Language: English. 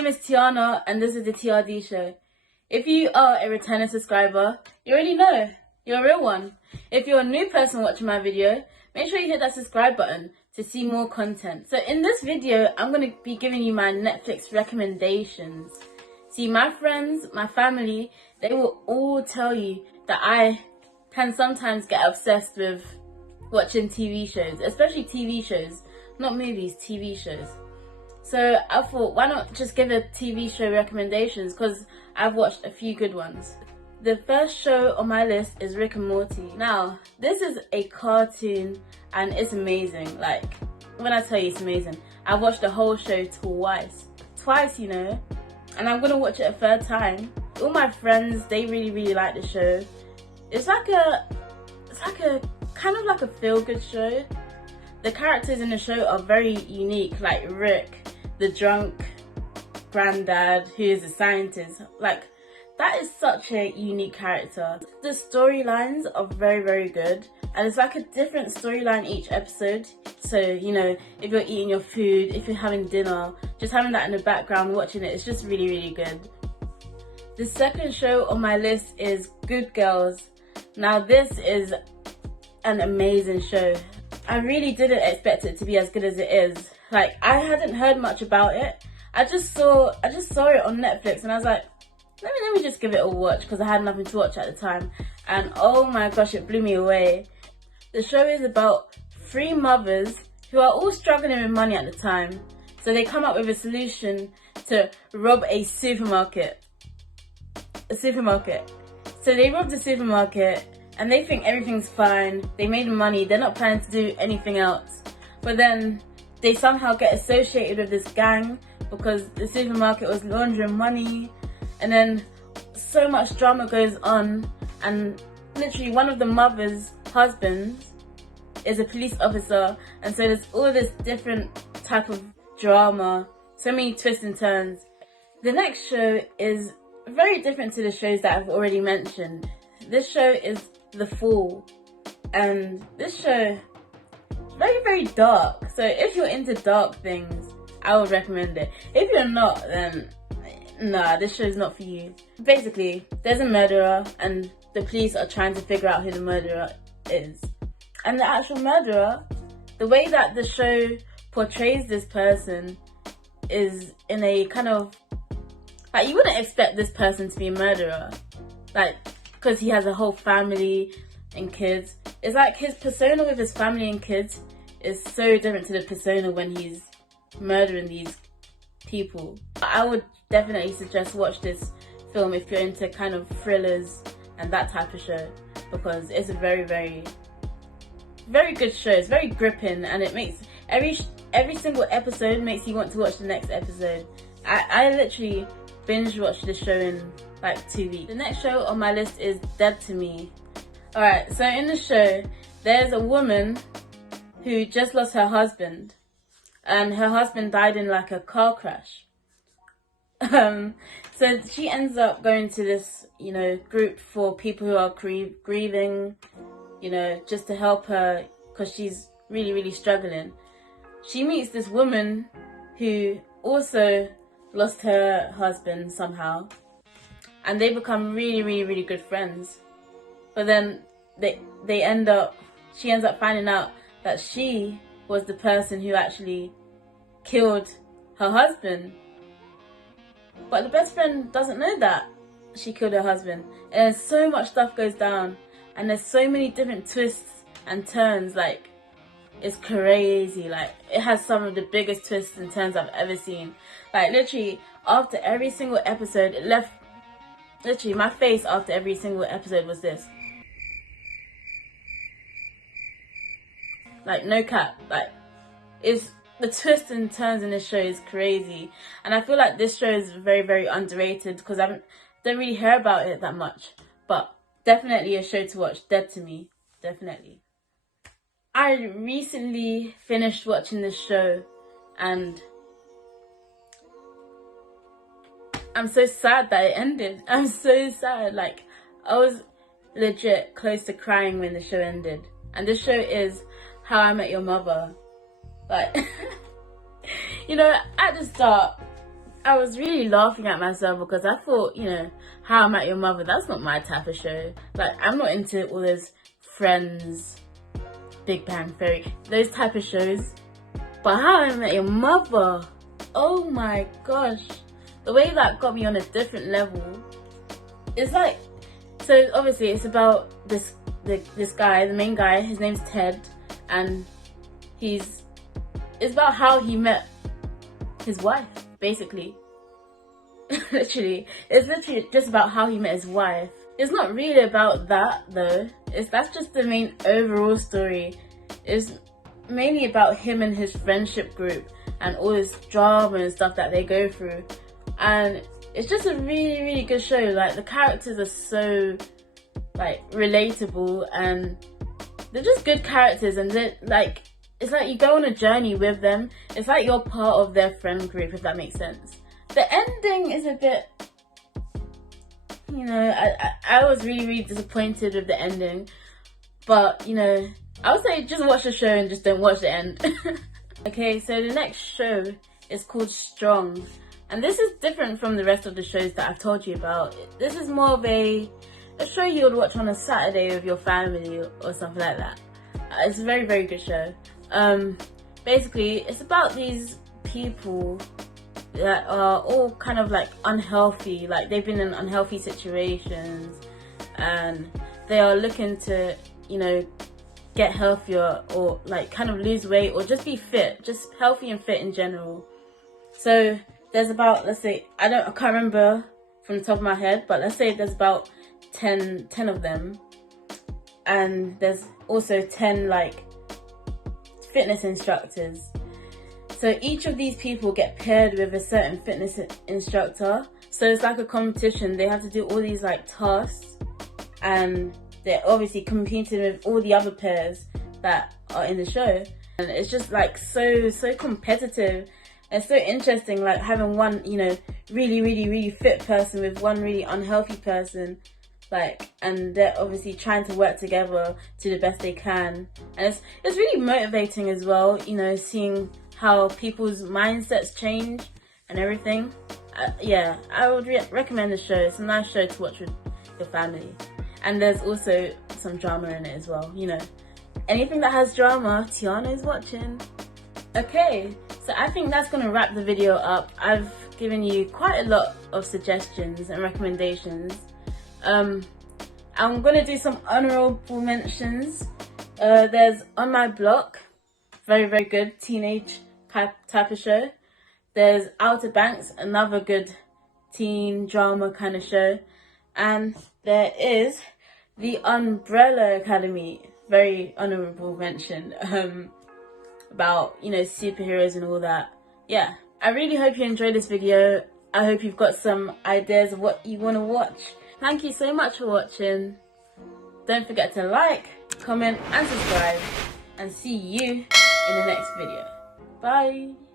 name is Tiana and this is the TRD show. If you are a returning subscriber, you already know, you're a real one. If you're a new person watching my video, make sure you hit that subscribe button to see more content. So in this video, I'm going to be giving you my Netflix recommendations. See, my friends, my family, they will all tell you that I can sometimes get obsessed with watching TV shows, especially TV shows, not movies, TV shows. So I thought, why not just give a TV show recommendations, because I've watched a few good ones. The first show on my list is Rick and Morty. Now, this is a cartoon and it's amazing. Like, when I tell you it's amazing, I watched the whole show twice, you know, and I'm gonna watch it a third time. All my friends, they really like the show. It's like a kind of like a feel-good show. The characters in the show are very unique, like Rick, the drunk granddad who is a scientist. Like, that is such a unique character. The storylines are very good, and it's like a different storyline each episode. So, you know, if you're eating your food, if you're having dinner, just having that in the background watching it, it's just really good. The second show on my list is Good Girls. Now, this is an amazing show. I really didn't expect it to be as good as it is. Like, I hadn't heard much about it. I just saw it on Netflix and I was like, let me just give it a watch, because I had nothing to watch at the time. And oh my gosh, it blew me away. The show is about 3 mothers who are all struggling with money at the time. So they come up with a solution to rob a supermarket. So they rob the supermarket and they think everything's fine. They made money, they're not planning to do anything else. But then they somehow get associated with this gang because the supermarket was laundering money. And then so much drama goes on, and literally one of the mother's husbands is a police officer, and so there's all this different type of drama, so many twists and turns. The next show is very different to the shows that I've already mentioned. This show is The Fall, and this show is very dark. So if you're into dark things, I would recommend it. If you're not, then nah, this show is not for you. Basically, there's a murderer and the police are trying to figure out who the murderer is. And the actual murderer, the way that the show portrays this person is in a kind of, like, you wouldn't expect this person to be a murderer. Like, because he has a whole family and kids. It's like his persona with his family and kids is so different to the persona when he's murdering these people. I would definitely suggest watch this film if you're into kind of thrillers and that type of show, because it's a very good show. It's very gripping, and it makes every single episode makes you want to watch the next episode. I literally binge watched this show in like 2 weeks. The next show on my list is Dead to Me. Alright, so in the show there's a woman who just lost her husband, and her husband died in like a car crash. So she ends up going to this, you know, group for people who are grieving, you know, just to help her, because she's really struggling. She meets this woman who also lost her husband somehow, and they become really good friends. But then she ends up finding out that she was the person who actually killed her husband. But the best friend doesn't know that she killed her husband. And so much stuff goes down, and there's so many different twists and turns. Like, it's crazy. Like, it has some of the biggest twists and turns I've ever seen. Like, literally after every single episode, it left, literally my face after every single episode was this. Like, no cap. Like, it's, the twists and turns in this show is crazy, and I feel like this show is very underrated because I don't really hear about it that much. But definitely a show to watch. Dead to Me, definitely. I recently finished watching this show, and I'm so sad that it ended. I'm so sad. Like, I was legit close to crying when the show ended. And this show is How I Met Your Mother. Like, you know, at the start, I was really laughing at myself because I thought, you know, How I Met Your Mother, that's not my type of show. Like, I'm not into all those Friends, Big Bang Theory, those type of shows. But How I Met Your Mother, oh my gosh, the way that got me on a different level. It's like, so obviously it's about this guy, the main guy, his name's Ted, and it's about how he met his wife, basically. Literally, it's literally just about how he met his wife. It's not really about that though. That's just the main overall story. It's mainly about him and his friendship group and all this drama and stuff that they go through. And it's just a really, really good show. Like, the characters are so, like, relatable, and they're just good characters, and they're like, it's like you go on a journey with them. It's like you're part of their friend group, if that makes sense. The ending is a bit, you know, I was really, really disappointed with the ending. But, you know, I would say just watch the show and just don't watch the end. Okay, so the next show is called Strong. And this is different from the rest of the shows that I've told you about. This is more of a show you would watch on a Saturday with your family or something like that. It's a very, very good show. Basically, it's about these people that are all kind of like unhealthy. Like, they've been in unhealthy situations and they are looking to, you know, get healthier or like kind of lose weight or just be fit, just healthy and fit in general. So there's about, let's say, I can't remember from the top of my head, but let's say there's about 10 of them, and there's also 10 like fitness instructors. So each of these people get paired with a certain fitness instructor. So it's like a competition. They have to do all these like tasks, and they're obviously competing with all the other pairs that are in the show. And it's just like so competitive. It's so interesting, like having one, you know, really fit person with one really unhealthy person, like, and they're obviously trying to work together to the best they can. And it's really motivating as well, you know, seeing how people's mindsets change and everything. Yeah, I would recommend the show. It's a nice show to watch with your family. And there's also some drama in it as well, you know. Anything that has drama, Tiana's watching. Okay, so I think that's going to wrap the video up. I've given you quite a lot of suggestions and recommendations. I'm going to do some honorable mentions. There's On My Block, very, very good teenage type of show. There's Outer Banks, another good teen drama kind of show. And there is The Umbrella Academy, very honorable mention. About, you know, superheroes and all that. Yeah, I really hope you enjoyed this video. I hope you've got some ideas of what you want to watch. Thank you so much for watching. Don't forget to like, comment and subscribe, and see you in the next video. Bye.